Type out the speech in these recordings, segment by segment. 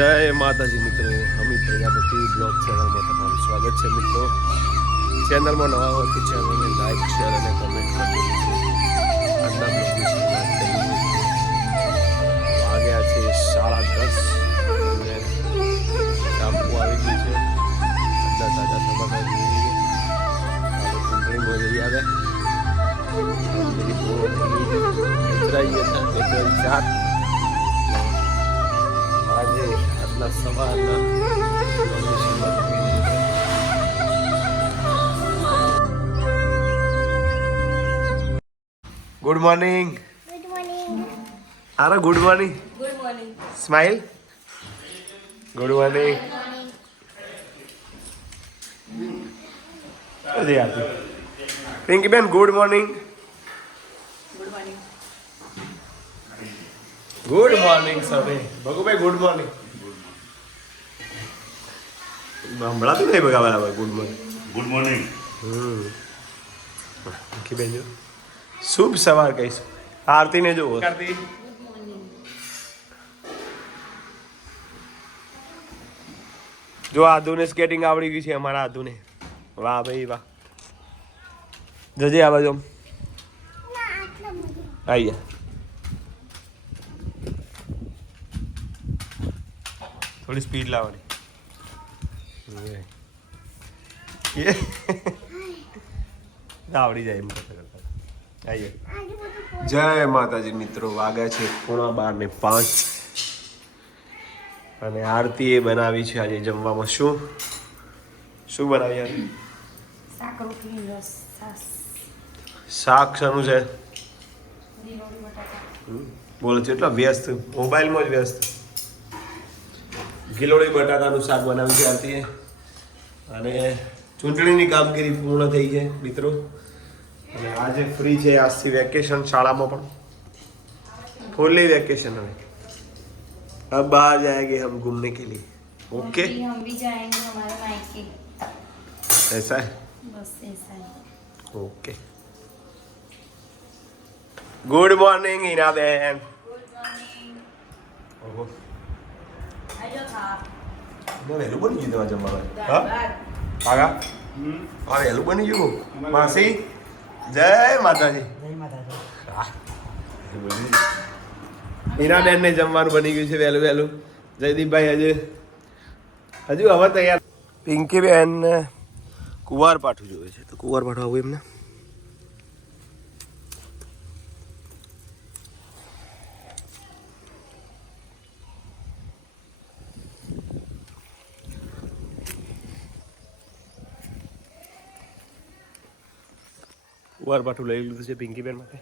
જય માતાજી મિત્રો. અમિત પ્રજાપતિ બ્લોગ ચેનલમાં તમારું સ્વાગત છે મિત્રો. ચેનલમાં નવા હોય તો ચેનલને લાઈક, શેર અને કમેન્ટ કરી દેજો આજના સવારના. ગુડ મોર્નિંગ ગુડ મોર્નિંગ આરો good morning good morning smile good morning અરે યાર પિંકી બેન good morning good morning good morning સરે ભગુભાઈ ગુડ મોર્નિંગ હમણાં નહીં બગા બરાબર ગુડ મોર્નિંગ ગુડ મોર્નિંગ હમ બેન જો શુભ સવાર કહીશું આરતીને જુઓ આરતી જો આધુને સ્કેટિંગ આવડી ગયું છે અમારા આધુને વાહ ભાઈ વાહ જજે આ બાજુ. આઈ થોડી સ્પીડ લાવવાની એ. આવડી જાય એમ કરતા કરતા. આઈ જય માતાજી મિત્રો વાગે છે પોણા બાર ને પાંચ. અને આરતીએ બનાવી છે આજે જમવામાં. શું? શું બનાવી આરતી શાક રોટલી શાક શાનું છે? બોલો છો એટલા વ્યસ્ત? મોબાઈલમાં જ વ્યસ્ત. ગિલોડી બટાકાનું શાક બનાવ્યું છે આરતીએ. અને ચૂંટણીની કામગીરી પૂર્ણ થઈ છે મિત્રો અને આજે ફ્રી છે આજથી વેકેશન શાળામાં પણ ફૂલ્લી વેકેશન હવે अब बाहर जाएंगे हम घूमने के लिए ओके अभी हम भी जाएंगे हमारे मायके ऐसा है बस ऐसा है ओके गुड मॉर्निंग हीना बहन ગુડ મોર્નિંગ ઓહો આજો ખા ને વહેલું બની ગયું તમારે જમવાનું. હા? કાકા હા વહેલું બની ગયું. માસી? જય માતાજી. હા. હીરાબેન ને જમવાનું બની ગયું છે વહેલું વહેલું. જયદીપભાઈ હજુ હજુ હવે તૈયાર. પિંકી બેન કુવાર પાઠું જોવે છે. તો કુવાર પાઠું આવું એમને? કુવાર પાઠું લઈ લીધું છે પિંકીબેન માટે.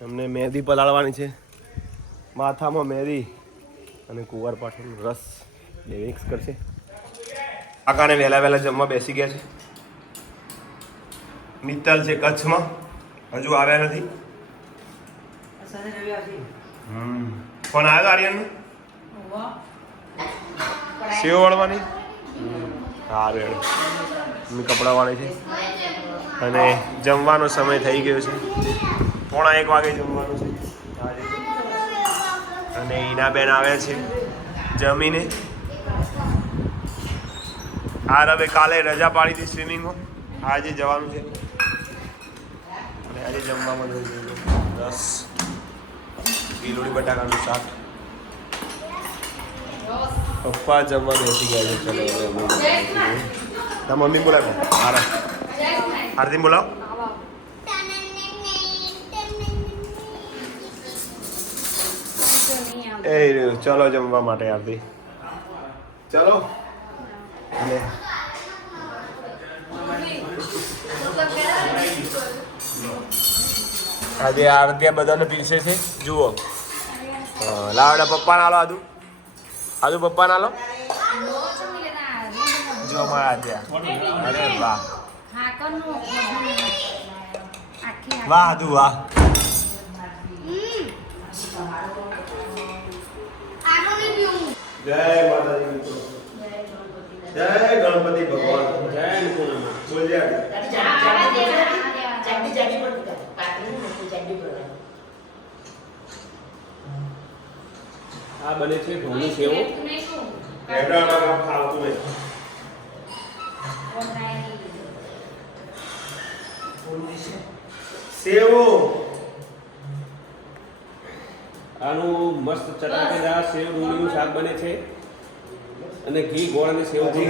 એમને મહેંદી પલાળવાની છે. માથામાં મહેંદી અને કુંવાર પાઠનો રસ બે મિક્સ કરશે. કાકાને વહેલા વહેલા જમવા બેસી ગયા છે. મિત્તલ છે કચ્છમાં. હજુ આવ્યા નથી. ફોન આવ્યો આર્યનનો? સેવ વળવાની? સારું હેડો. કપડાં વાળી છે. અને જમવાનો સમય થઈ ગયો છે. પોણા એક વાગે જમવાનું છે. અને ઈનાબેન આવ્યા છે જમીને. આ રવે કાલે રજા પાડી હતી સ્વિમિંગમાં. આજે જવાનું છે. અને આજે જમવામાં રસ ગીલોડી બટાકાનું શાક. પપ્પા જમવા બેસી ગયા છે. ચલો મમ્મી બોલાવો. મારા આરતી બોલાવો. એ રહ્યું. ચલો જમવા માટે આરતી. ચલો. આજે આરતી આ બધાને પીરસે છે. જુઓ. લાવડા પપ્પા ના લો આદુ. આદુ પપ્પા ના લો જો મારા ત્યાં અરે વાહ. વાહ આદુ વાહ જય માતાજી મિત્રો જય ગણપતિ ભગવાન જય બોલજે. આ બને છે ભૂમિ સેવો તું નહીં શું? એવડામાં કામ ફાવતું નહીં સેવો. આનું મસ્ત ચટાકેદાર સેવ ડુંગળીનું શાક બને છે. અને ઘી ગોળ અને સેવ બહુ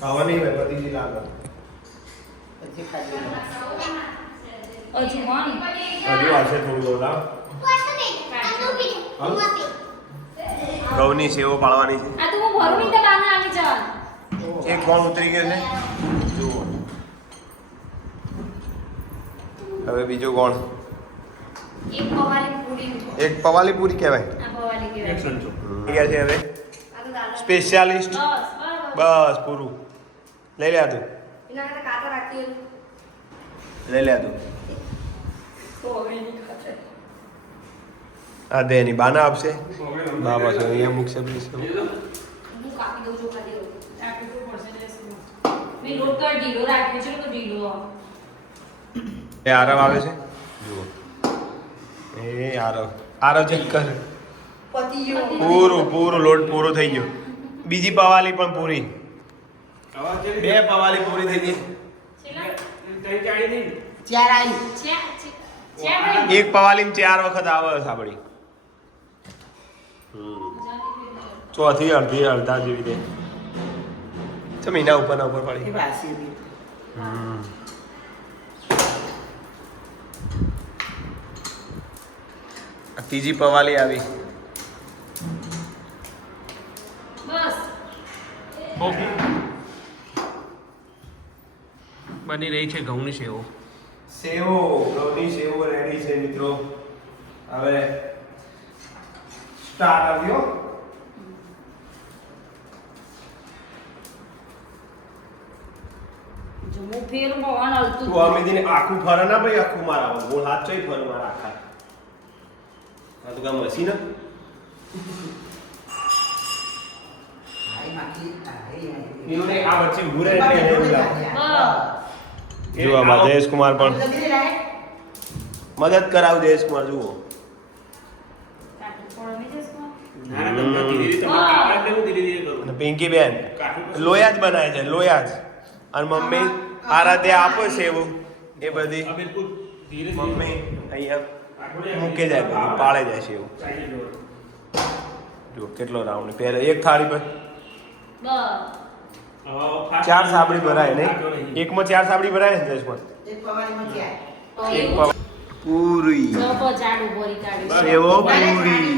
ખાવાની હોય પતિજી લાગે. હજુ આવશે થોડું લાવ ઘઉંની સેવો પાડવાની છે. ભરું તો બાને આવી ચાલ. એક ગોળ ઉતરી ગયો છે. જુઓ. હવે બીજો ગોળ. એક પવાલી પૂરી. એક પવાલી પૂરી કહેવાય. છે હવે. સ્પેશિયાલિસ્ટ. બસ, પૂરું. લઈ લે તું. લઈ લે તું. આ દે એની. બાના આપશે. બાબા અહીંયા મૂકશે please. કાપી દઉં છું ખાલી પડશે મેં. લોટ કર ઢીલો રાખ્યો છે તો ઢીલો એ આરવ આવે છે? જુઓ. એ આરવ આરવ ચેક કર. પૂરું પૂરું લોટ પૂરો થઈ ગયો. બીજી પવાલી પણ પૂરી. બે પવાલી પૂરી થઈ ગઈ. ચાર એક પવાલીમાં ચાર વખત આવે સાંભળી. ચોથી અડધી અડધા જેવી દે. તો મહિના ઉપર ના ઉપર પડી હમ. ત્રીજી પવાલી આવી. બની રહી છે ઘઉંની સેવો. સેવો ઘઉંની સેવો રેડી છે મિત્રો. હવે ફેર પવન હલતું તું. અમે દીને આખું ફરે ના ભાઈ આખું મારા બોલ હાથ ચઈ ફરે મારા આખા. આ તો કામ મશીન હે? એનું નહીં, આ વચ્ચે ઊભું રહે એટલે એને એવું લાગે. બસ જુઓ આમાં જયેશ કુમાર પણ. મદદ કરાવ જયેશ કુમાર જુઓ. પિંકી બેન લોયા જ બનાવે છે લોયા જ. અને મમ્મી આરાધ્ય આપો છે એવું એ બધી. આ મમ્મી અહીંયા મૂકે જાય બધું પાળે જાય છે એવું. જો કેટલો રાઉન્ડ પહેલે એક થાળી પર. ચાર સાબડી ભરાય નહીં? એકમાં ચાર સાબડી ભરાય ને તો એક એવું પૂરી. સેવો પૂરી.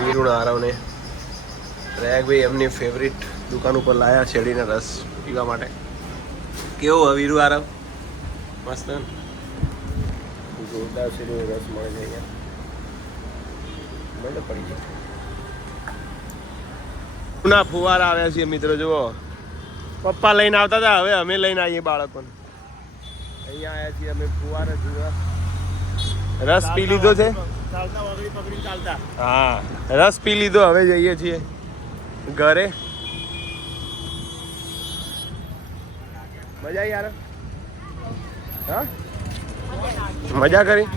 વીરુણ આરવને. પ્રયાગભાઈ એમની ફેવરિટ દુકાન ઉપર લાયા શેરડીના રસ પીવા માટે. કેવો હવે વીરુ આરવ? મસ્ત જોરદાર શેરડીનો રસ મળે છે અહીંયા. મળે પડી જાય ના ફુવારા આવ્યા છીએ મિત્રો જુઓ. પપ્પા લઈને આવતા હતા હવે અમે લઈને આવીએ બાળકોને. અહીંયા આવ્યા છીએ અમે ફુવારા જોવા રસ પી લીધો છે? હા રસ પી લીધો હવે જઈએ છીએ ઘરે. મજા યાર? હા? મજા કરી?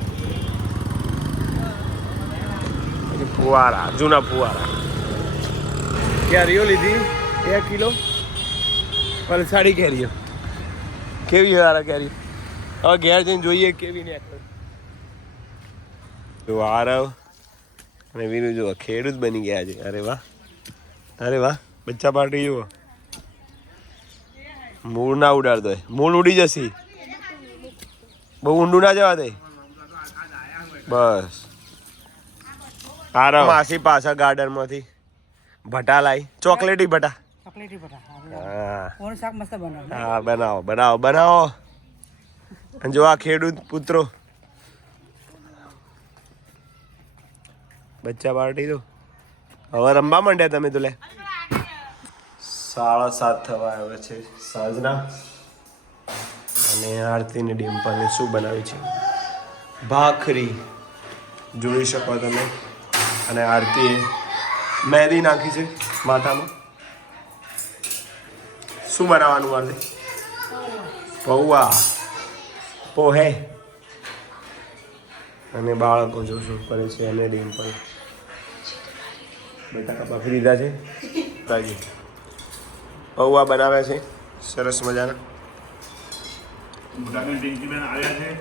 ફુવારા જૂના ફુવારા. કેરીઓ લીધી? એક કિલો? પલસાડી કેરીઓ કેવી યાર કેરી? હવે ઘેર જઈને જોઈએ કેવી ને જો આરવ અને વીરુ જો ખેડૂત બની ગયા છે અરે વાહ અરે વાહ બચ્ચા પાર્ટી જુઓ મૂળ ના ઉડાડતો હોય. મૂળ ઉડી જશે બહુ ઊંડું ના જવા દે બસ આરવ માસી પાછા ગાર્ડનમાંથી ભટા લાઈ ચોકલેટી ભટા ચોકલેટી બટા હા ઓનું શાક મસ્ત બનાવે હા બનાવો બનાવો બનાવો અને જો આ ખેડૂત પુત્રો. બચ્ચા પાર્ટી તો. હવે રમવા માંડ્યા તમે તો લે. સાડા સાત થવા આવે છે સાંજના. અને આરતીને ડિમ્પલને શું બનાવ્યું છે? ભાખરી. જોઈ શકો તમે. અને આરતીએ મહેંદી નાખી છે માથામાં. શું બનાવવાનું આરતી? પૌવા. પપ્પો હે? અને બાળકો જો શું કરે છે અને ડિમ્પલ બટાકા બાફી દીધા છે? તાજી. પૌવા બનાવે છે? સરસ મજાના.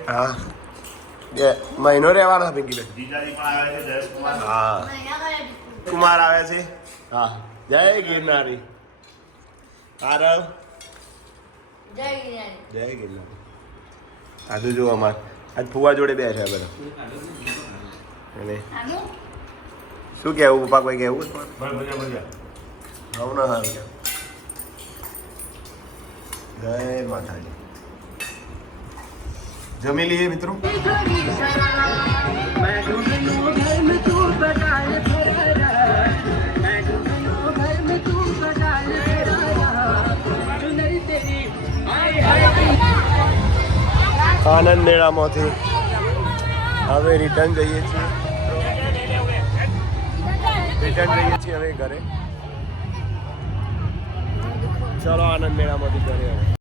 હા. બે મહિનો રહેવાના પિંકીબેન જીજાજી પણ આવ્યા છે જયેશકુમાર હા. કુમાર આવે છે? હા. જય ગિરનારી. આરવ જય ગિરનારી. જય ગિરનારી. આજુ જો અમાર. આજ ફુવા જોડે બે છે બધા. અને શું કહેવું પપ્પા કોઈ કહેવું? હવ ના સારું કેમ જય માતાજી. જમી લઈએ મિત્રો? આનંદ મેળામાંથી હવે રિટર્ન જઈએ છીએ. રિટર્ન જઈએ છીએ હવે ઘરે. ચલો આનંદ મેળામાંથી ઘરે હવે